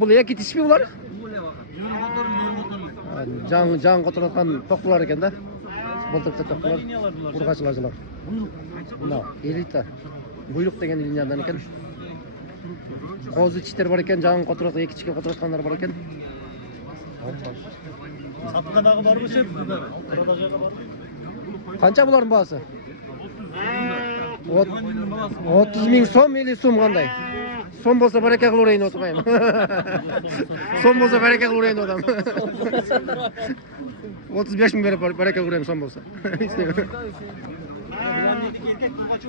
Бұл екі тишпи бұлар? Жаң қотыратқан тоқтылар екен да? Болтықты тоқтылар, ұрғашылар. Мынау, элита. Бұйрық деген линиядан екен. Қозы тиштер бар екен, жаң қотыратқан, екі тишке қотыратқандар бар екен. Сатқадағы бар ма шет? Қанша бұлардың бағасы? 30.000 сом или сум қандай? Сом болса бәреке қыл ұрайын отырмайым. Сом болса бәреке қыл ұрайын отырам. 35.000 беріп бәреке қыл ұрайым сом болса.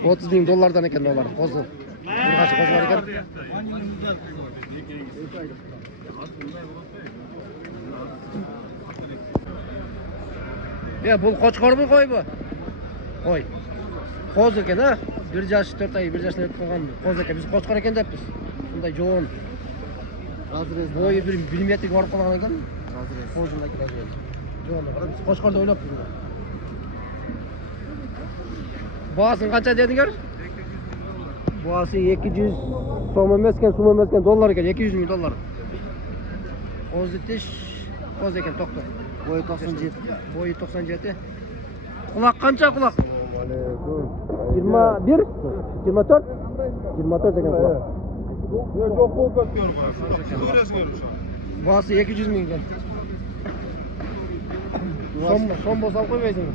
30.000 доллардан екен олар. Қозы. Ұрғашы қозы бар екен. Бұл қошқар бұл қой бұл? Қой. Қоз екен, а? 1 жаш 4 ай, 1 жашын өтіп қалған қоз екен. Біз қошқар екен деппіз. Сондай жоғын. Бойы 1 метрге барып қалған екен. Қозында екен. Жоғында қарап, біз қошқарды ойлап тұрмыз. Бағасын қанша дедіңдер? Бағасы 200 сом емескен, сум емескен доллар екен, 200.000 доллар. Қозы тиш, қоз екен, тоқты. Бойы 97. Бойы 97. Құлақ қанша құлақ? 21? 24? 24 екен құлақ. Жоқ болып көткер ғой. Бағасы 200.000 екен. Сом болсам қоймайсың.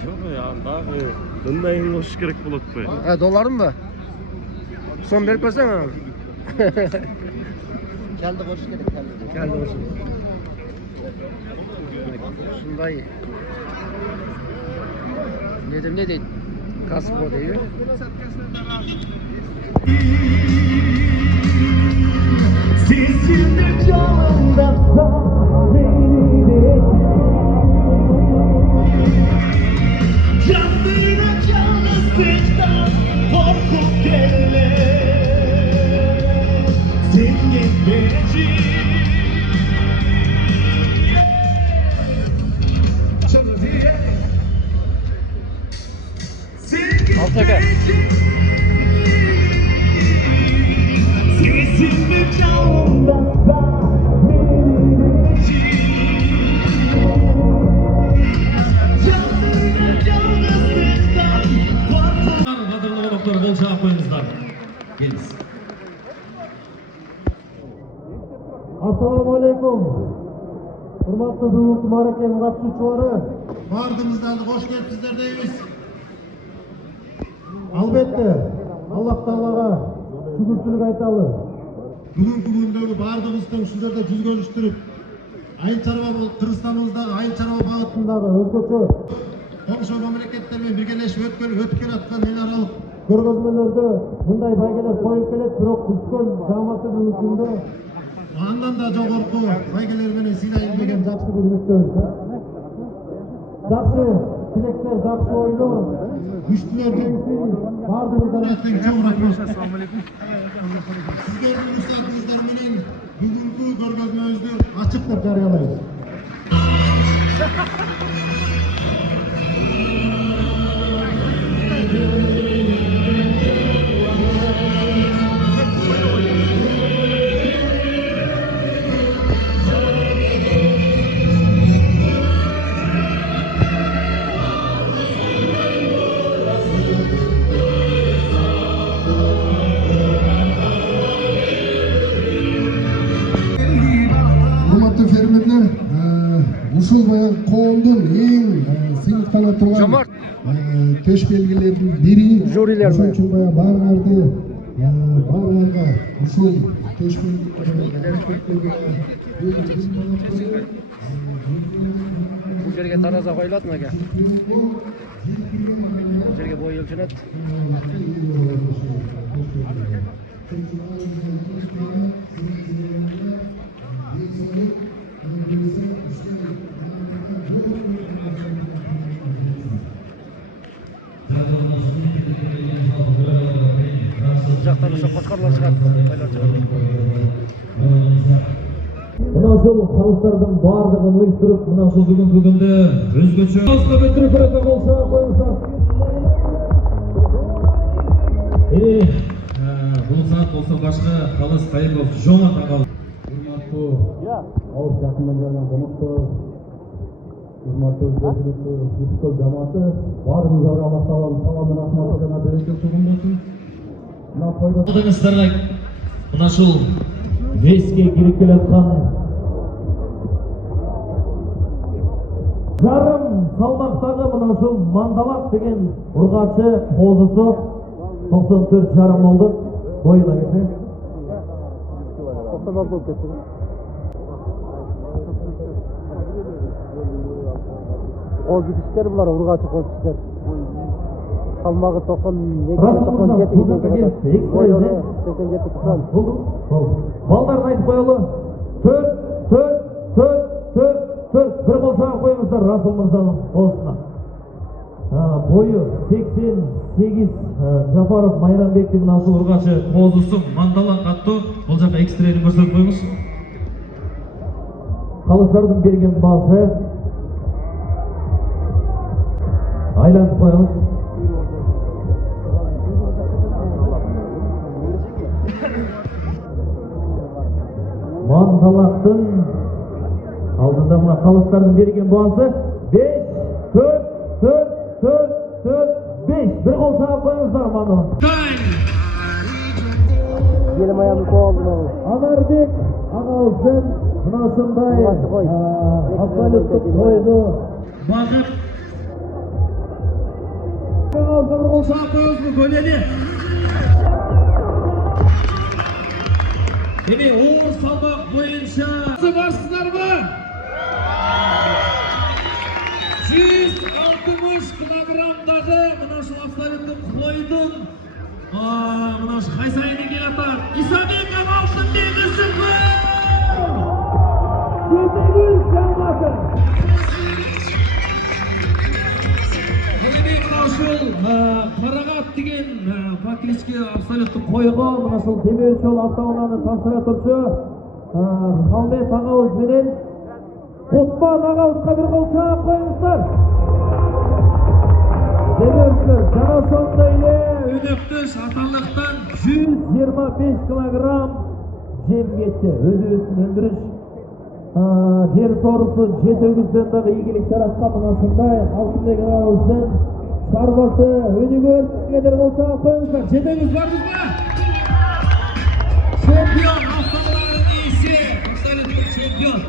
Жоқ, дағы дындайын қош керек болады қой. Долларын ба? Сом беріп берсең? Кәлді қош керек, Кәлді қош. Шындай. Ne deydi? Kasko deydi. Sesinde canımda canlına canı sıçtan korkup gelle sen gitmeci Altıga. Sesinde canımda Assalamu alaikum. Hurmatli bugungi ma'rakaning qatnashchilari, bardingizlarni xush kelibsizlar deymiz. Albatta, Alloh taologa shukr aytamiz. Bugungi kundagi bardingizdan sizlarda yuz ko'rishtirib, ayın chorva Qirg'izistonimizdagi ayın chorva bag'itidagi o'zgacha qo'shni mamlakatlarga birgalashib o'tib kelayotgan ellararo ko'rgazmalarda bunday baygeler qo'yib kelib, biroq Qirg'iziston jamoati bugungi kunda andan da жоғарғы байгелер менен сыйлайын деген жақсы bir үміттеміз. Жақсы тілектер, жақсы ойлар, күштілер жеңсін, бардыңыздар аттен чоң рахмет. Ассалаумағалейкум. Сіздердің рұқсатыңыздар менен бүгінгі көргөзмөбүздү ачык деп жарыялайбыз. Ушул баягы коомдун эң сыйынтканы турган төш белгилердин бири жюрилер ошон үчүн баягы баарыңарга ушул төш Бул жерге тараза коюлат мага. Бул жерге бой өлчөнөт. Жақтан ошо кочкорлор чыгат, байлар чыгат. Мына ушул калыстардын бардыгын уюштуруп, мына ушул бүгүнкү күндө өзгөчө бүтүрүп көрөтө болсо коюңуздар. бул саат болсо башка Халыс Кайыков Жомат ага. Урматтуу алыс жакындан келген коноктор, урматтуу өзгөчөлүктүү Үскөл жамааты, баарыңыздарга Аллах тааланын саламы, рахматы жана берекеси болсун. Мына койдо алдыңыздарга мына ушул веске кирип келаткан жарым салмактагы мына ушул Мандалак деген ургачы козусу 94 жарым болду. Боюна келсе 96 болуп кетти. Qo'l bitishler bular, urg'achi qo'l bitishler. Salmog'i 92 Болду. Балдарды айтып коелу. 4 bir qol sağa qo'yingizlar Rasul Mirza'nın qo'lsuna. Boyu 88 Japarov Mayranbekning nasıl urg'achi qo'zusi Mandalak attı. Бұл жаққа экстрени көрсөтүп qo'yinguz. Қалыстардың берген басы айланып qo'yinguz. Mandalak'tın алдында мына қалыстардың берген басы 5 bir qol sağa qo'yingizlar Mandalak. Yelim ayağımı kovaldım. Anarbek ағауыздың мына ушундай абсолюттук тойду багып ағауызға бір қол саға қойыңызбы бөлелі. Демек ауыр салмақ бойынша барсыздарбы? 160 килограммдағы мына ушул абсолюттук қойдың мына ушул қайсайыны келатат Исабек ағауыздың бегісіпі! 700 жаматы! Демек ушул Қарағат деген фактически абсолюттук қойго мына ушул темир жол автоунааны тапшыра турчу Халмет ағауыз менен Кутман ағауызга бир кол чаап коюңуздар. Демеушілер, жана ошондой эле өнөктөш аталыктан 125 килограмм жем кетти. Өзүбүздүн өндүрүш жер сорусу жетөгүздөн дагы ийгилик жараткан мына ушундай Алтынбек ағауыздын шарбасы өнүгөр кедер болсо коюңуздар. Жетөгүз барбызбы? Чемпион автомобиль ээси, абсолюттук чемпион.